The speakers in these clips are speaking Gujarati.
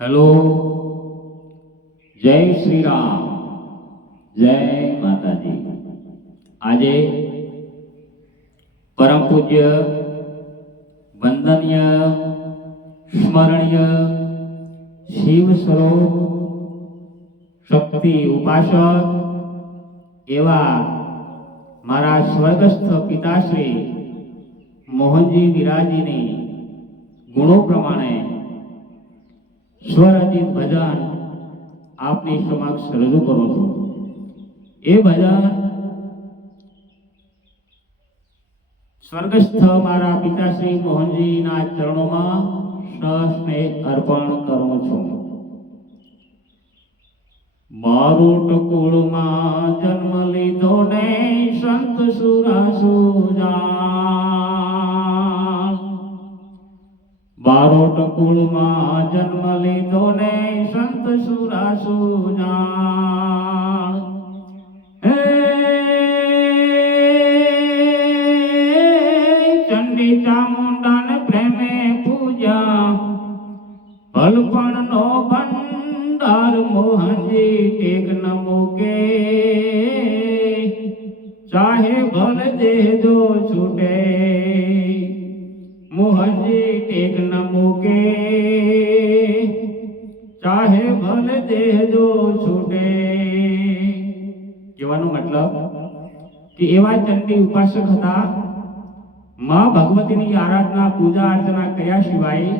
हेलो, जय श्री राम, जय माता जी। આજે પરમ પૂજ્ય વંદનીય સ્મરણીય શિવ સ્વરૂપ શક્તિ ઉપાસક એવા મારા સ્વર્ગસ્થ પિતાશ્રી મોહનજી વિરાજીની ગુણો પ્રમાણે સ્વરચિત ભજન આપની સમક્ષ રજૂ કરું છું। એ ભજન સ્વર્ગસ્થ મારા પિતાશ્રી મોહનજીના ચરણોમાં સસ્નેહ અર્પણ કરું છું। બારોટ કુળમાં જન્મ લીધો ને સંત સુરાસુજાન, બારોટ કુળમાં જન્મ લીધો ને સંત સુરાસુજાન। હે ચંડી ચામુંડાને પ્રેમે પૂજા, ભલપણનો ભંડાર મોહનજી ટેક ન મૂકે, ચાહે ભલ દેજો છૂટે, મોહનજી ટેક ન મૂકે, ચાહે ભલ દેજો છૂટે। કહેવાનો મતલબ કે એવા ચંડી ઉપાસક હતા, માં ભગવતીની આરાધના પૂજા અર્ચના કર્યા સિવાય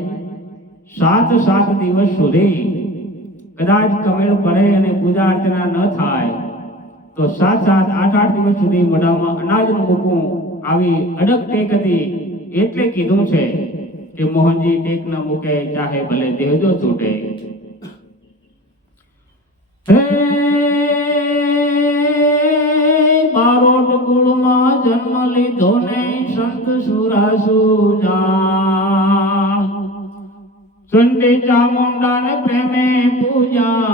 7 દિવસ સુધી કદાચ કમેળ પડે અને પૂજા અર્ચના ન થાય તો 8 દિવસ સુધી મોઢામાં અનાજનું મૂકવું આવી અડગ ટેક હતી। એટલે કીધું છે કે મોહનજી ટેક ન મૂકે, ચાહે ભલે દેહજો છૂટે। હે બારોટ કુળમાં જન્મ લીધો ને સંત સુરાસુજાન, ચંડી ચામુંડાને પ્રેમે પૂજા,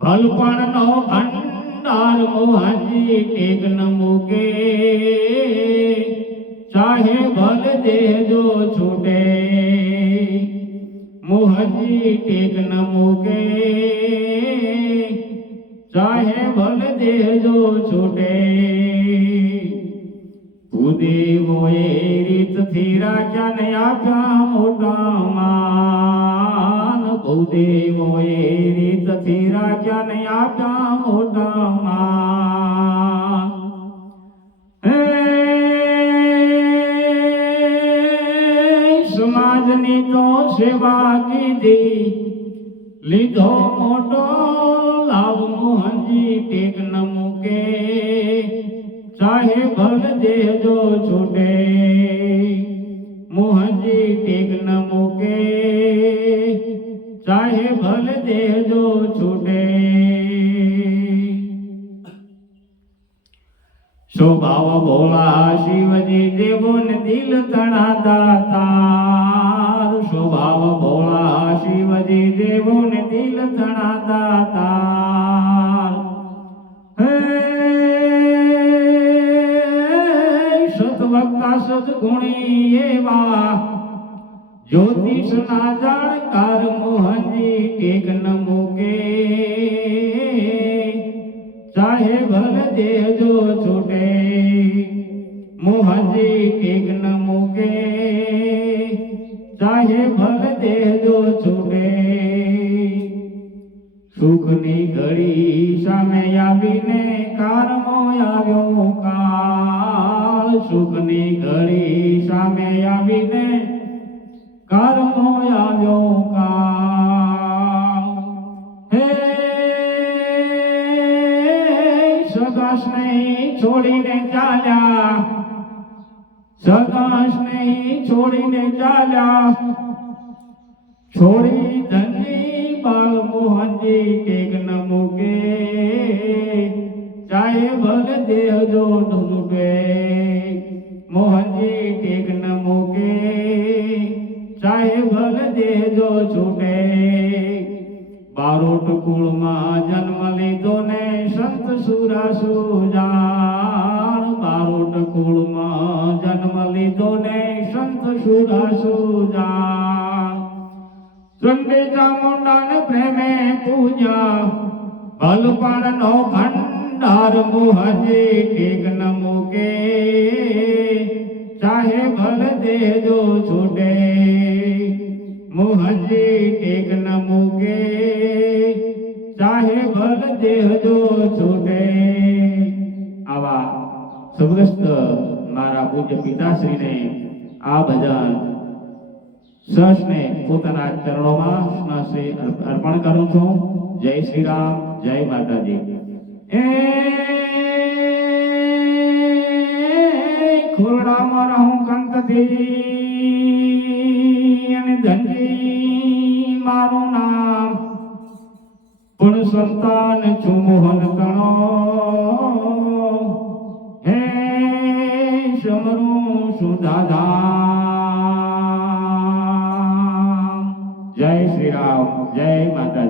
ભલપણનો ભંડાર મોહનજી ટેક ન મૂકે, ચાહે ભલ દેજો છૂટે, મોહનજી ટેક ન મૂકે, ચાહે ભલ દેજો છૂટે। ભૂદેવોએ રીતથી રાજાને આપ્યા મોટા માન, ભૂદેવોએ રીતથી રાજાને આપ્યા મોટા માન। હે સમાજની તો સેવા કીધી, લીધો મોટો લાભ મોહનજી ટેક ન મૂકે, ચાહે ભલ દેજો છૂટે, મોહનજી ટેક ન મૂકે, ચાહે ભલ દેજો છૂટે। સ્વભાવ ભોળા શિવજી દેવો ને દિલ તણા દાતાર, સ્વભાવ ભોળા શિવજી દેવો ને દિલ તણા દાતાર। હે સતવક્તા સદગુણી એવા જ્યોતિષના જાણકાર મોહનજી ટેક ન મૂકે, ચાહે ભલ દેજો છૂટે, મોહનજી ટેક ન મૂકે, ચાહે ભલ દેજો છૂટે। સુખની ઘડી સામે આવીને કારમો આવ્યો કાળ, સુખની ઘડી સામે આવીને કારમો આવ્યો કાળ। હે સગા સ્નેહી છોડીને ચાલ્યા, સગા સ્નેહી છોડીને ચાલ્યા, છોડી ધની બાળ મોહનજી ટેક ન મૂકે, ચાહે ભલ દેહજો છૂટે, મોહનજી ટેક ન મૂકે, ચાહે ભલ દેહજો છૂટે। બારોટ કુળમાં જન્મ લીધો ને સંત સુરાસુજાન, બારોટ કુળમાં જન્મ લીધો ને સંત સુરાસુજાન। ચંડી ચામુંડાને પ્રેમે પૂજા ભલપણનો ભંડાર મોહજી ટેક ન મૂકે ચાહે ભલ દેજો છૂટે મોહજી ટેક ન મૂકે ચાહે ભલ દેજો છૂટે. આવા સ્વર્ગસ્થ મારા પૂજ્ય પિતાશ્રીને આ ભજન સહસને પોતાના ચરણોમાં સ્નાસે અર્પણ કરું છું. જય શ્રી રામ, જય માતાજી. એ ખોરડામાં રહું કંતથી અને ધનજી મારું નામ પણ સંતાન છું મોહન તણો હે સમરું છું દાદા. જય શ્રી રામ, જય માતા.